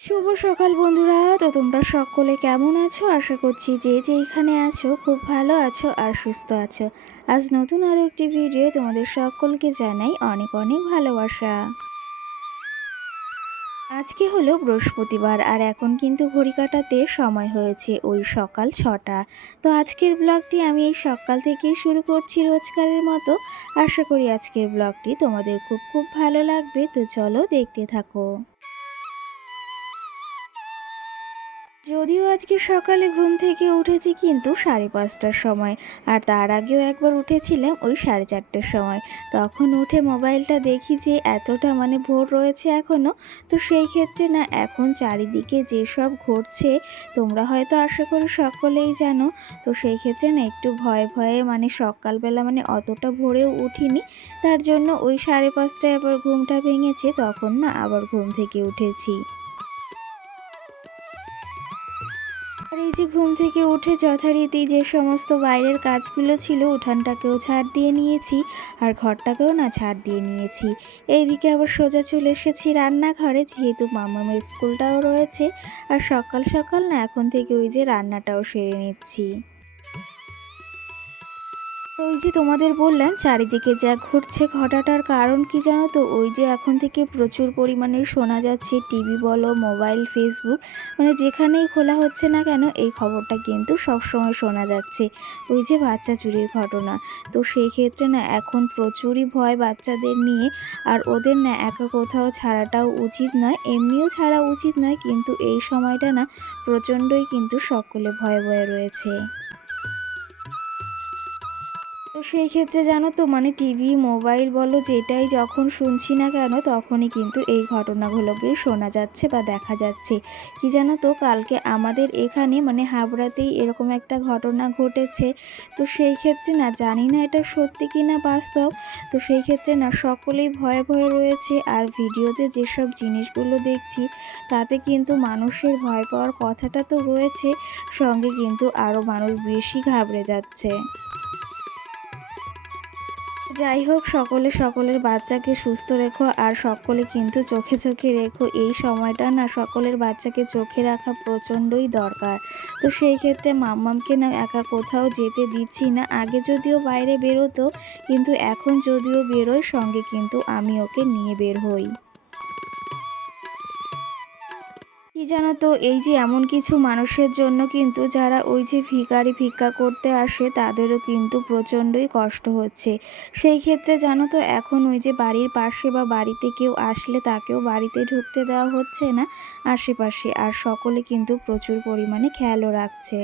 শুভ সকাল বন্ধুরা। তো তোমরা সকলে কেমন আছো? আশা করছি যে যে এখানে আছো খুব ভালো আছো আর সুস্থ আছো। আজ নতুন আরও একটি ভিডিও তোমাদের সকলকে জানাই অনেক অনেক ভালোবাসা। আজকে হলো বৃহস্পতিবার আর এখন কিন্তু ঘড়ি কাটাতে সময় হয়েছে ওই সকাল ছটা। তো আজকের ব্লগটি আমি এই সকাল থেকেই শুরু করছি রোজকারের মতো। আশা করি আজকের ব্লগটি তোমাদের খুব খুব ভালো লাগবে। তো চলো দেখতে থাকো। যদিও আজকে সকালে ঘুম থেকে উঠেছি কিন্তু সাড়ে পাঁচটার সময়। আর তার আগেও একবার উঠেছিলাম ওই সাড়ে চারটের সময়। তখন উঠে মোবাইলটা দেখি যে এতটা মানে ভোর রয়েছে এখনও তো সেই ক্ষেত্রে না, এখন চারিদিকে যেসব ঘটছে, তোমরা হয়তো আশা করি সকলেই জানো। তো সেই ক্ষেত্রে না, একটু ভয়ে ভয়ে মানে সকালবেলা মানে অতটা ভোরেও উঠিনি। তার জন্য ওই সাড়ে পাঁচটায় আবার ঘুমটা ভেঙেছে, তখন না আবার ঘুম থেকে উঠেছি। আর এই যে ঘুম থেকে উঠে যথারীতি যে সমস্ত বাইরের কাজগুলো ছিল উঠানটাকেও ছাড় দিয়ে নিয়েছি আর ঘরটাকেও না ছাড় দিয়ে নিয়েছি। এইদিকে আবার সোজা চলে এসেছি রান্নাঘরে, যেহেতু মামামের স্কুলটাও রয়েছে। আর সকাল সকাল না এখন থেকে ওই যে রান্নাটাও সেরে নিচ্ছি। যে তোমাদের বললাম চারিদিকে যা ঘুরছে ঘটাটার কারণ কি জানো তো? ওই যে এখন থেকে প্রচুর পরিমাণে শোনা যাচ্ছে টিভি বলো, মোবাইল, ফেসবুক মানে যেখানেই খোলা হচ্ছে না কেন, এই খবরটা কিন্তু সবসময় শোনা যাচ্ছে। ওই যে বাচ্চা চুরির ঘটনা। তো সেই ক্ষেত্রে না, এখন প্রচুরই ভয় বাচ্চাদের নিয়ে। আর ওদের না, একা কোথাও ছাড়াটাও উচিত নয়, এমনিও ছাড়া উচিত নয়, কিন্তু এই সময়টা না, প্রচণ্ডই কিন্তু সকলে ভয়ে ভয়ে রয়েছে। তো সেই ক্ষেত্রে জানো তো মানে টিভি, মোবাইল বলো যেটাই যখন শুনছি না কেন তখনই কিন্তু এই ঘটনাগুলোকে শোনা যাচ্ছে বা দেখা যাচ্ছে। কি জানো তো, কালকে আমাদের এখানে মানে হাবড়াতেই এরকম একটা ঘটনা ঘটেছে। তো সেই ক্ষেত্রে না, জানি না এটা সত্যি কি না বাস্তব। তো সেই ক্ষেত্রে না, সকলেই ভয়ে ভয়ে রয়েছে। আর ভিডিওতে যেসব জিনিসগুলো দেখছি, তাতে কিন্তু মানুষের ভয় পাওয়ার কথাটা তো রয়েছে। সঙ্গে কিন্তু আরও মানুষ বেশি ঘাবড়ে যাচ্ছে। যাই হোক, সকলে সকলের বাচ্চাকে সুস্থ রেখো আর সকলে কিন্তু চোখে চোখে রেখো। এই সময়টা না সকলের বাচ্চাকে চোখে রাখা প্রচণ্ডই দরকার। তো সেই ক্ষেত্রে মাম্মামকে না একা কোথাও যেতে দিচ্ছি না। আগে যদিও বাইরে বেরোতো, কিন্তু এখন যদিও বেরোয়, সঙ্গে কিন্তু আমি ওকে নিয়ে বের হই। জানো তো, এই যে এমন কিছু মানুষের জন্য কিন্তু যারা ওই যে ভিকারি ভিক্ষা করতে আসে, তাদেরও কিন্তু প্রচণ্ডই কষ্ট হচ্ছে। সেই ক্ষেত্রে জানো তো, এখন ওই যে বাড়ির পাশে বা বাড়িতে কেউ আসলে তাকেও বাড়িতে ঢুকতে দেওয়া হচ্ছে না, আশেপাশে। আর সকলে কিন্তু প্রচুর পরিমাণে খেয়ালও রাখছে।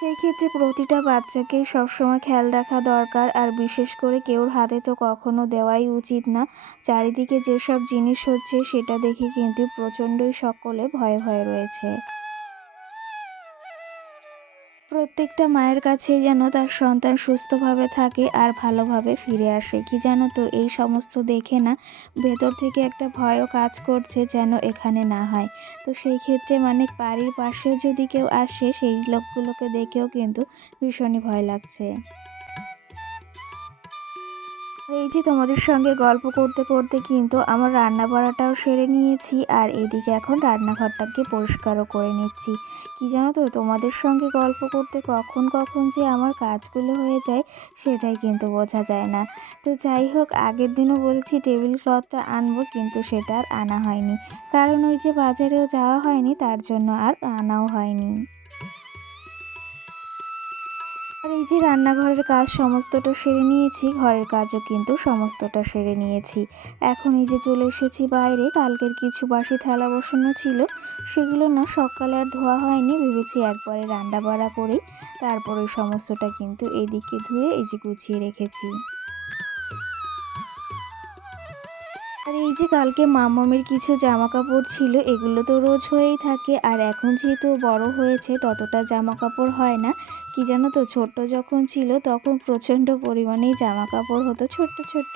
সেই ক্ষেত্রে প্রতিটা বাচ্চাকেই সবসময় খেয়াল রাখা দরকার, আর বিশেষ করে কেউর হাতে তো কখনো দেওয়াই উচিত না। চারিদিকে যেসব জিনিস হচ্ছে, সেটা দেখে কিন্তু প্রচণ্ডই সকলে ভয়ে ভয়ে রয়েছে। প্রত্যেকটা মায়ের কাছে যেন তার সন্তান সুস্থভাবে থাকে আর ভালোভাবে ফিরে আসে। কি জানো তো, এই সমস্ত দেখে না ভেতর থেকে একটা ভয়ও কাজ করছে যেন এখানে না হয়। তো সেই ক্ষেত্রে মানে বাড়ির পাশেও যদি কেউ আসে, সেই লোকগুলোকে দেখেও কিন্তু ভীষণই ভয় লাগছে। এই যে তোমাদের সঙ্গে গল্প করতে করতে কিন্তু আমার রান্না বাড়াটাও সেরে নিয়েছি আর এদিকে এখন রান্নাঘরটাকে পরিষ্কারও করে নিচ্ছি। কি জানো তো, তোমাদের সঙ্গে গল্প করতে কখন কখন যে আমার কাজগুলো হয়ে যায় সেটাই কিন্তু বোঝা যায় না। তো যাই হোক, আগের দিনও বলেছি টেবিল ক্লথটা আনব কিন্তু সেটা আর আনা হয়নি। কারণ ওই যে বাজারেও যাওয়া হয়নি, তার জন্য আর আনাও হয়নি। আর এই যে রান্নাঘরের কাজ সমস্তটা সেরে নিয়েছি, ঘরের কাজও কিন্তু সমস্তটা সেরে নিয়েছি। এখন এই যে চলে এসেছি বাইরে, কালকের কিছু বাসি থালা বসানো ছিল, সেগুলো না সকালে আর ধোয়া হয়নি, ভেবেছি একবারে রান্না বাড়া করেই তারপরে সমস্তটা কিন্তু এদিকে ধুয়ে এই যে গুছিয়ে রেখেছি। আর এই যে কালকে মামামের কিছু জামা কাপড় ছিল, এগুলো তো রোজ হয়েই থাকে, আর এখন যেহেতু বড় হয়েছে, ততটা জামা কাপড় হয় না কি জানো তো, ছোট্ট যখন ছিল তখন প্রচণ্ড পরিমাণেই জামা কাপড় হতো ছোট্ট ছোট্ট।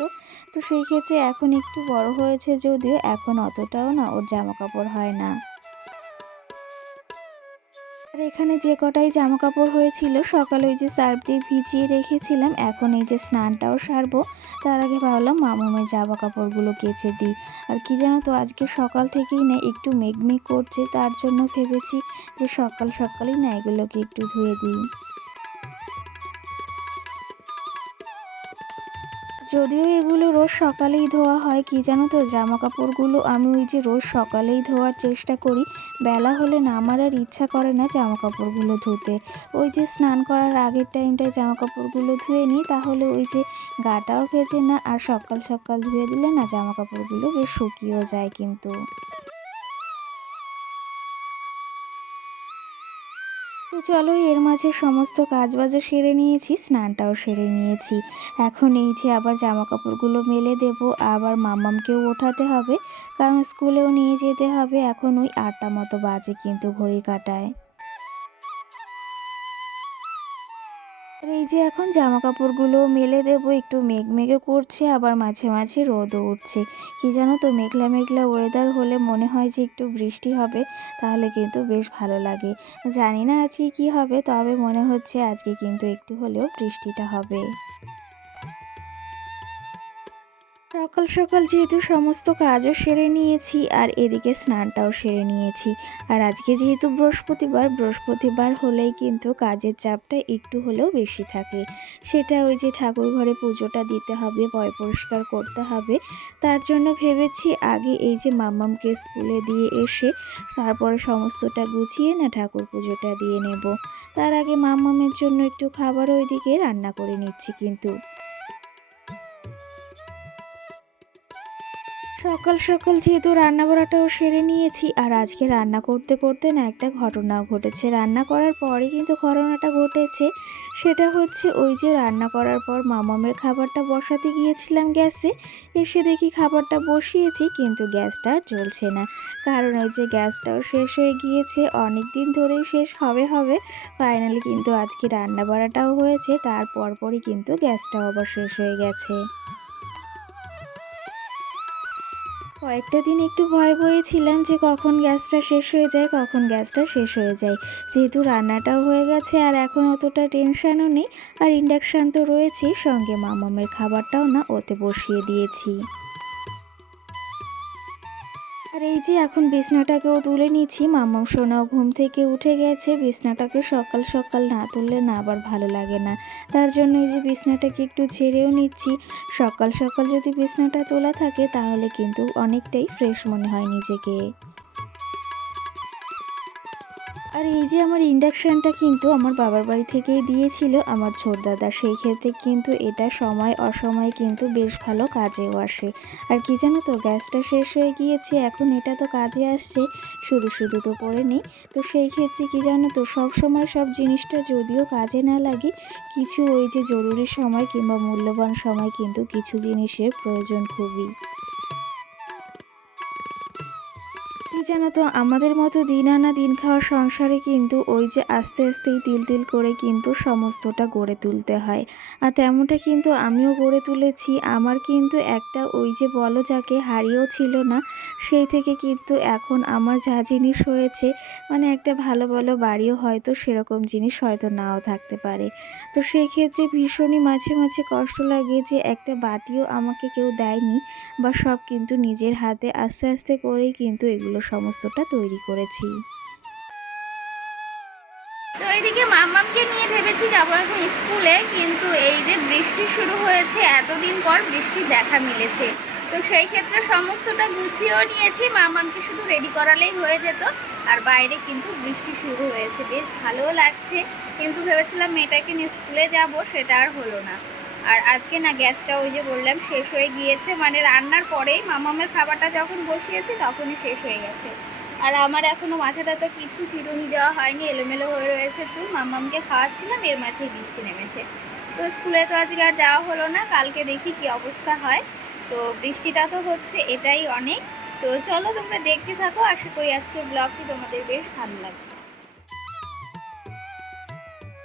তো সেই ক্ষেত্রে এখন একটু বড় হয়েছে যদিও এখন অতটাও না, ওর জামা কাপড় হয় না। আর এখানে যে কটাই জামা কাপড় হয়েছিল, সকালে ওই যে সার্ফ দিয়ে ভিজিয়ে রেখেছিলাম, এখন এই যে স্নানটাও সারবো। তার আগে ভাবলাম মামুমের জামা কাপড়গুলো কেচে দিই। আর কি জানো তো, আজকে সকাল থেকেই না একটু মেঘমেঘ করছে, তার জন্য ভেবেছি যে সকাল সকালই না এগুলোকে একটু ধুয়ে দিই। যদিও এগুলো রোজ সকালেই ধোয়া হয়, কি জানো তো? জামা কাপড়গুলো আমি ওই যে রোজ সকালেই ধোয়ার চেষ্টা করি। বেলা হলে না, আমার আর ইচ্ছা করে না জামা কাপড়গুলো ধুতে। ওই যে স্নান করার আগের টাইমটায় জামা কাপড়গুলো ধুয়ে নিই, তাহলে ওই যে গাটাও ভেজে না, আর সকাল সকাল ধুয়ে দিলে না জামা কাপড়গুলো বেশ শুকিয়েও যায় কিন্তু। তো চলো এর মাঝে সমস্ত কাজবাজও সেরে নিয়েছি, স্নানটাও সেরে নিয়েছি। এখন এই যে আবার জামা কাপড়গুলো মেলে দেব, আবার মামামকেও ওঠাতে হবে, কারণ স্কুলেও নিয়ে যেতে হবে। এখন ওই আটটা মতো বাজে কিন্তু ঘড়ি কাটায়। এই যে এখন জামা কাপড়গুলো মেলে দেবো, একটু মেঘমেঘে করছে, আবার মাঝে মাঝে রোদও উঠছে। কি জানো তো, মেঘলা মেঘলা ওয়েদার হলে মনে হয় যে একটু বৃষ্টি হবে, তাহলে কিন্তু বেশ ভালো লাগে। জানি না আজকে কি হবে, তবে মনে হচ্ছে আজকে কিন্তু একটু হলেও বৃষ্টিটা হবে। সকাল সকাল যেহেতু সমস্ত কাজও সেরে নিয়েছি আর এদিকে স্নানটাও সেরে নিয়েছি। আর আজকে যেহেতু বৃহস্পতিবার বৃহস্পতিবার হলেই কিন্তু কাজের চাপটা একটু হলেও বেশি থাকে। সেটা ওই যে ঠাকুর ঘরে পুজোটা দিতে হবে, পয় পরিষ্কার করতে হবে। তার জন্য ভেবেছি আগে এই যে মাম্মামকে স্কুলে দিয়ে এসে তারপরে সমস্তটা গুছিয়ে না ঠাকুর পুজোটা দিয়ে নেব। তার আগে মাম্মামের জন্য একটু খাবার ওইদিকে রান্না করে নিচ্ছি কিন্তু। সকাল সকাল যেহেতু রান্না বাড়াটাও সেরে নিয়েছি, আর আজকে রান্না করতে করতে না একটা ঘটনাও ঘটেছে। রান্না করার পরে কিন্তু ঘটনাটা ঘটেছে। সেটা হচ্ছে ওই যে রান্না করার পর মামামের খাবারটা বসাতে গিয়েছিলাম গ্যাসে। এসে দেখি খাবারটা বসিয়েছি, কিন্তু গ্যাসটা জ্বলছে না। কারণ ওই যে গ্যাসটাও শেষ হয়ে গিয়েছে, অনেক দিন ধরেই শেষ হবে হবে। ফাইনালি কিন্তু আজকে রান্না বাড়াটাও হয়েছে, তার পরপরই কিন্তু গ্যাসটাও আবার শেষ হয়ে গেছে। কয়েকটা দিন একটু ভয় বয়েছিলাম যে কখন গ্যাসটা শেষ হয়ে যায়, কখন গ্যাসটা শেষ হয়ে যায়। যেহেতু রান্নাটাও হয়ে গেছে আর এখন অতটা টেনশানও নেই, আর ইন্ডাকশান তো রয়েছে সঙ্গে মামামের খাবারটাও না ওতে বসিয়ে দিয়েছি। আর এই যে এখন বিছনাটাকেও তুলে নিয়েছি। মামাম সোনাও ঘুম থেকে উঠে গেছে। বিছনাটাকে সকাল সকাল না তুললে না আবার ভালো লাগে না। তার জন্য এই যে বিছনাটাকে একটু ছেড়েও নিচ্ছি। সকাল সকাল যদি বিছনাটা তোলা থাকে, তাহলে কিন্তু অনেকটাই ফ্রেশ মনে হয় নিজেকে। আর এই যে আমার ইন্ডাকশানটা কিন্তু আমার বাবার বাড়ি থেকেই দিয়েছিল আমার ছোট দাদা। সেই ক্ষেত্রে কিন্তু এটা সময় অসময় কিন্তু বেশ ভালো কাজেও আসে। আর কি জানো তো, গ্যাসটা শেষ হয়ে গিয়েছে, এখন এটা তো কাজে আসছে, শুধু শুধু তো পড়ে নেই। তো সেই ক্ষেত্রে কি জানো তো, সব সময় সব জিনিসটা যদিও কাজে না লাগে, কিছু ওই যে জরুরি সময় কিংবা মূল্যবান সময় কিন্তু কিছু জিনিসের প্রয়োজন খুবই। জানো তো আমাদের মতো দিন আনা দিন খাওয়া সংসারে কিন্তু ওই যে আস্তে আস্তেই তিল তিল করে কিন্তু সমস্তটা গড়ে তুলতে হয়। আর তেমনটা কিন্তু আমিও গড়ে তুলেছি। আমার কিন্তু একটা ওই যে বলো যাকে হারিয়েও ছিল না, সেই থেকে কিন্তু এখন আমার যা জিনিস হয়েছে মানে একটা ভালো ভালো বাড়িও হয়তো সেরকম জিনিস হয়তো নাও থাকতে পারে। তো সেই ক্ষেত্রে ভীষণই মাঝে মাঝে কষ্ট লাগে যে একটা বাটিও আমাকে কেউ দেয়নি বা সব কিন্তু নিজের হাতে আস্তে আস্তে করেই কিন্তু এগুলো সমস্তটা তৈরি করেছি। তো এইদিকে মাম্মামকে নিয়ে ভেবেছি যাব এখন স্কুলে, কিন্তু এই যে বৃষ্টি শুরু হয়েছে, এতদিন পর বৃষ্টি দেখা মিলেছে। তো সেই ক্ষেত্রে সমস্তটা গুছিয়েও নিয়েছি মামামকে শুধু রেডি করালেই হয়ে যেত। আর বাইরে কিন্তু বৃষ্টি শুরু হয়েছে, বেশ ভালোও লাগছে। কিন্তু ভেবেছিলাম মেয়েটাকে নিয়ে স্কুলে যাব, সেটা আর হলো না। আর আজকে না গ্যাসটা ওই যে বললাম শেষ হয়ে গিয়েছে মানে রান্নার পরেই মামামের খাবারটা যখন বসিয়েছি তখনই শেষ হয়ে গেছে। আর আমার এখনও মাথাটা তো কিছু চিরুনি দেওয়া হয়নি, এলোমেলো হয়ে রয়েছে চুল। মামামকে খাওয়াচ্ছিলাম, এর মাঝেই বৃষ্টি নেমেছে। তো স্কুলে তো আজকে আর যাওয়া হলো না, কালকে দেখি কি অবস্থা হয়। তো বৃষ্টিটা তো হচ্ছে, এটাই অনেক। তো চলো তোমরা দেখতে থাকো, আশা করি আজকে ব্লগটি তোমাদের বেশ ভালো লাগবে।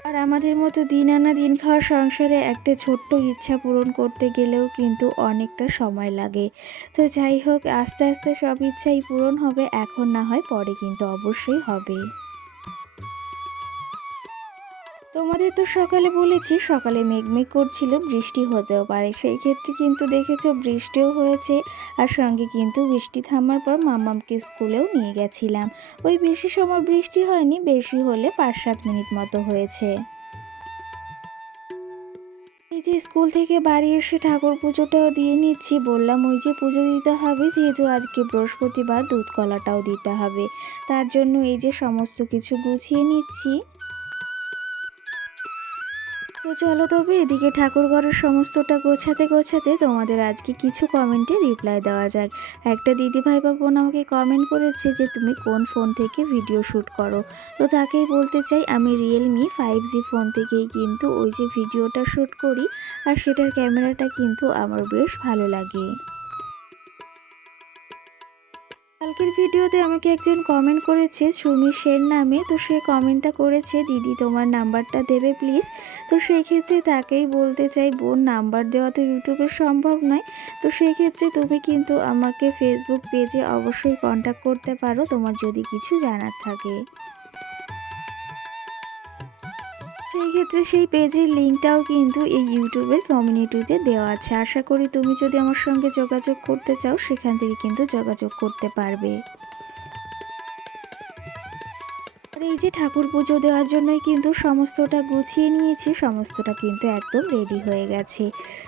আর আমাদের মতো দিন আনা দিন খাওয়ার সংসারে একটা ছোট্ট ইচ্ছা পূরণ করতে গেলেও কিন্তু অনেকটা সময় লাগে। তো যাই হোক, আস্তে আস্তে সব ইচ্ছাই পূরণ হবে, এখন না হয় পরে কিন্তু অবশ্যই হবে। তোমাদের তো সকালে বলেছি, সকালে মেঘমেঘ করছিল, বৃষ্টি হতেও পারে। সেই ক্ষেত্রে কিন্তু দেখেছ, বৃষ্টিও হয়েছে আর সঙ্গে কিন্তু বৃষ্টি থামার পর মামামকে স্কুলেও নিয়ে গেছিলাম। ওই বেশি সময় বৃষ্টি হয়নি, বেশি হলে পাঁচ সাত মিনিট মতো হয়েছে। এই যে স্কুল থেকে বাড়ি এসে ঠাকুর পুজোটাও দিয়ে নিচ্ছি, বললাম ওই যে পুজো দিতে হবে, যেহেতু আজকে বৃহস্পতিবার দুধ কলাটাও দিতে হবে। তার জন্য এই যে সমস্ত কিছু গুছিয়ে নিচ্ছি। তো চলো তবে এদিকে ঠাকুর ঘরের সমস্তটা গোছাতে গোছাতে তোমাদের আজকে কিছু কমেন্টে রিপ্লাই দেওয়া যাক। একটা দিদি ভাই বা বোন আমাকে কমেন্ট করেছে যে, তুমি কোন ফোন থেকে ভিডিও শ্যুট করো? তো তাকেই বলতে চাই, আমি রিয়েলমি ফাইভ জি ফোন থেকেই কিন্তু ওই যে ভিডিওটা শ্যুট করি, আর সেটার ক্যামেরাটা কিন্তু আমার বেশ ভালো লাগে। কালকের ভিডিওতে আমাকে একজন কমেন্ট করেছে, সুমি সেন নামে। তো সে কমেন্টটা করেছে, দিদি, তোমার নাম্বারটা দেবে প্লিজ তো সেই ক্ষেত্রে তাকেই বলতে চাই, বোন, নাম্বার দেওয়া তো ইউটিউবে সম্ভব নয়। তো সেই ক্ষেত্রে তুমি কিন্তু আমাকে ফেসবুক পেজে অবশ্যই কন্ট্যাক্ট করতে পারো, তোমার যদি কিছু জানার থাকে। সেই ক্ষেত্রে সেই পেজের লিঙ্কটাও কিন্তু এই ইউটিউবের কমিউনিটিতে দেওয়া আছে। আশা করি তুমি যদি আমার সঙ্গে যোগাযোগ করতে চাও, সেখান থেকে কিন্তু যোগাযোগ করতে পারবে। আর এই যে ঠাকুর পুজো দেওয়ার জন্যই কিন্তু সমস্তটা গুছিয়ে নিয়েছি, সমস্তটা কিন্তু একদম রেডি হয়ে গেছে।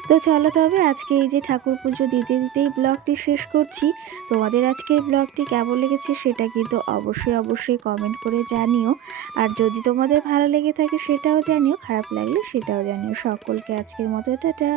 তো চলো তবে আজকে এই যে ঠাকুর পুজো দিতে দিতেই ব্লগটি শেষ করছি। তোমাদের আজকের ব্লগটি কেমন লেগেছে সেটা কিন্তু অবশ্যই অবশ্যই কমেন্ট করে জানিও। আর যদি তোমাদের ভালো লেগে থাকে সেটাও জানিও, খারাপ লাগলে সেটাও জানিও। সকলকে আজকের মতো, টাটা।